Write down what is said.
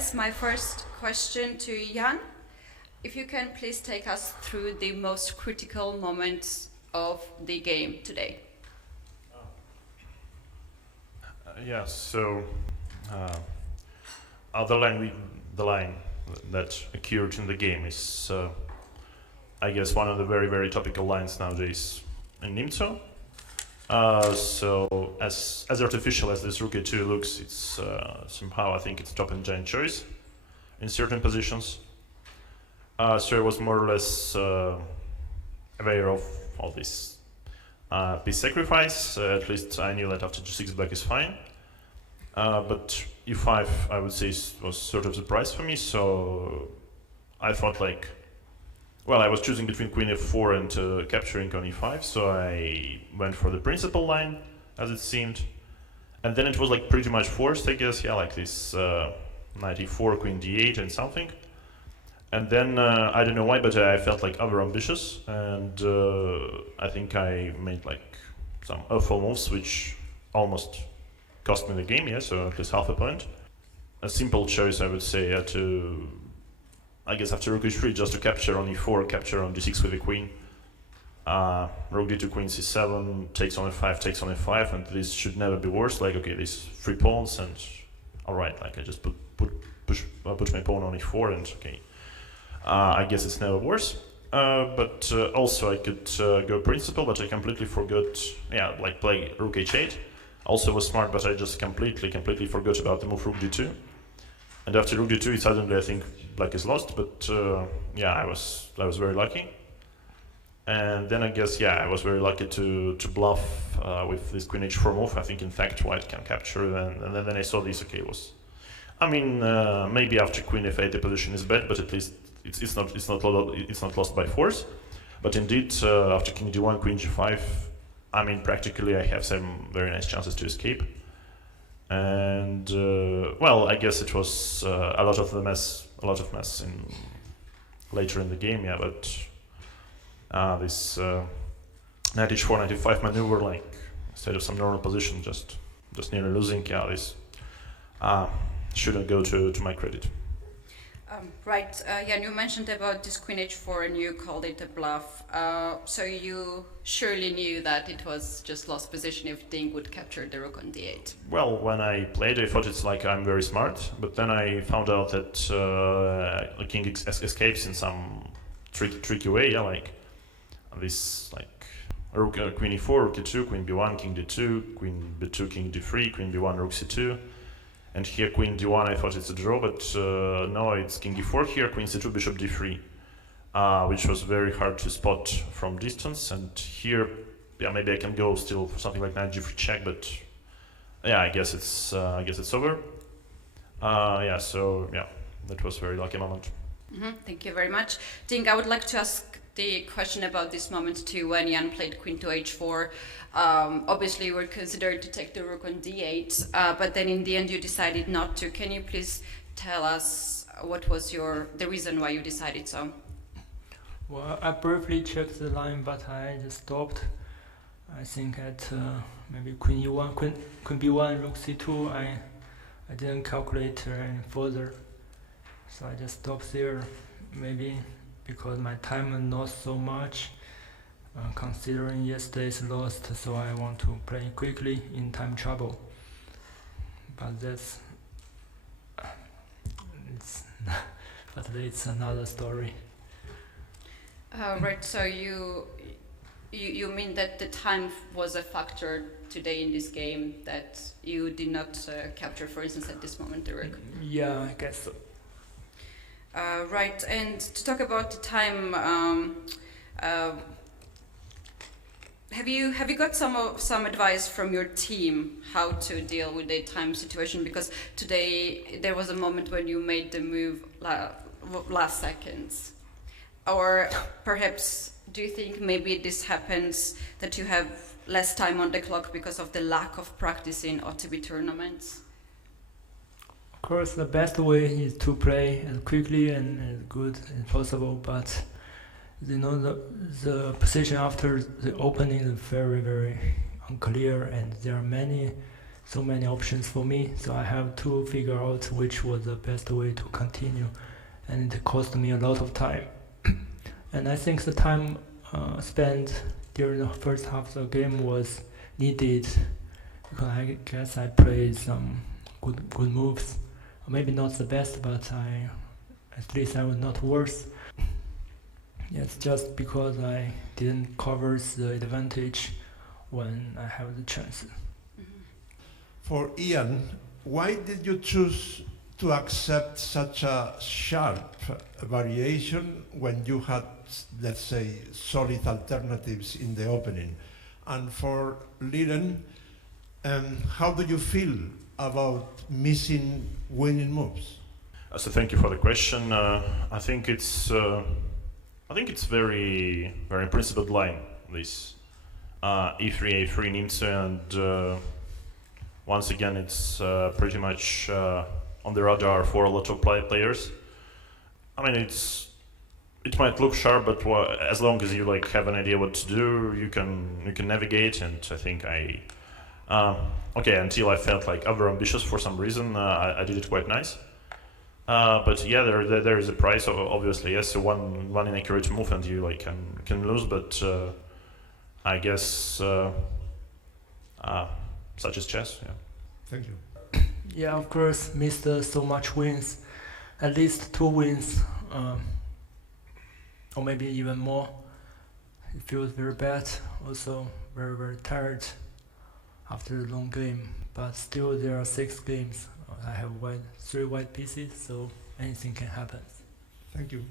as my first question to Jan, if you can please take us through the most critical moments of the game today. Yes, so the line that occurred in the game is, I guess, one of the very, very topical lines nowadays in Nimzo. So as artificial as this rook a2 looks, it's somehow, I think it's top engine choice in certain positions. So I was more or less aware of all this piece sacrifice. At least I knew that after g6 black is fine. But e5, I would say, was sort of a surprise for me. So I thought, like, well, I was choosing between queen f4 and capturing on e5, so I went for the principal line, as it seemed. And then it was like pretty much forced, I guess, yeah, like this knight e4, queen d8 and something. And then, I don't know why, but I felt like over-ambitious, and I think I made like some awful moves, which almost cost me the game, yeah, so at least half a point. A simple choice, I would say, I guess after rook h3, just to capture on e4, capture on d6 with a queen. Rook d2, queen c7, takes on f5, takes on f5, and this should never be worse. Like, okay, these 3 pawns, and alright, like I just push my pawn on e4, and okay. I guess it's never worse. But also I could go principal, but I completely forgot, yeah, like play rook h8. Also was smart, but I just completely forgot about the move rook d2. And after rook d2, suddenly I think black is lost, but yeah, I was very lucky. And then I guess, yeah, I was very lucky to bluff with this queen h4 move. I think in fact white can capture, and then I saw this, okay, was, I mean, maybe after queen f8 the position is bad, but at least it's not lost by force. But indeed, after king d1, queen g5, I mean, practically I have some very nice chances to escape. And well, I guess it was a lot of mess in later in the game, yeah. But this knight h4, knight f5 maneuver, like instead of some normal position, just nearly losing, yeah, this shouldn't go to my credit. Right, Jan, you mentioned about this queen h4 and you called it a bluff. So you surely knew that it was just lost position if Ding would capture the rook on d8. Well, when I played, I thought it's like I'm very smart, but then I found out that the king escapes in some tricky way, yeah, like this, like rook, queen e4, rook e2, queen b1, king d2, queen b2, king d3, queen b1, rook c2. And here queen d1, I thought it's a draw, but no, it's king e4 here, queen c2, bishop d3, which was very hard to spot from distance. And here, yeah, maybe I can go still for something like knight g3 check, but yeah, I guess it's over. Yeah, so yeah, that was a very lucky moment. Thank you very much. Ding, I would like to ask the question about this moment too, when Jan played queen to h4. Obviously you were considered to take the rook on d8, but then in the end you decided not to. Can you please tell us what was the reason why you decided so? Well, I briefly checked the line, but I just stopped. I think at maybe queen e1, queen b1, rook c2, I didn't calculate any further. So I just stopped there, maybe because my time is not so much. Considering yesterday's lost, so I want to play quickly in time trouble. But it's another story. Right. So you mean that the time was a factor today in this game, that you did not capture, for instance, at this moment the rook? Yeah, I guess so. Right. And to talk about the time. Have you got some advice from your team how to deal with the time situation? Because today there was a moment when you made the move last seconds, or perhaps do you think maybe this happens that you have less time on the clock because of the lack of practice in OTB tournaments? Of course, the best way is to play as quickly and as good as possible, but you know, the position after the opening is very, very unclear, and there are many so many options for me, so I have to figure out which was the best way to continue, and it cost me a lot of time. And I think the time spent during the first half of the game was needed, because I guess I played some good moves. Maybe not the best, but at least I was not worse. It's just because I didn't cover the advantage when I have the chance. For Ian, why did you choose to accept such a sharp variation when you had, let's say, solid alternatives in the opening? And for Liren, how do you feel about missing winning moves? So thank you for the question. I think it's very principled line, this e3, a3 Ninja, and once again it's pretty much on the radar for a lot of players. I mean, it might look sharp, but as long as you have an idea what to do, you can navigate. And I think until I felt over ambitious for some reason, I did it quite nice. But yeah, there is a price, obviously. Yes, one inaccurate move and you can lose. But I guess such is chess. Yeah. Thank you. Yeah, of course, missed so much wins, at least 2 wins, or maybe even more. It feels very bad. Also, very tired after a long game. But still, there are 6 games. I have 3 white pieces, so anything can happen. Thank you.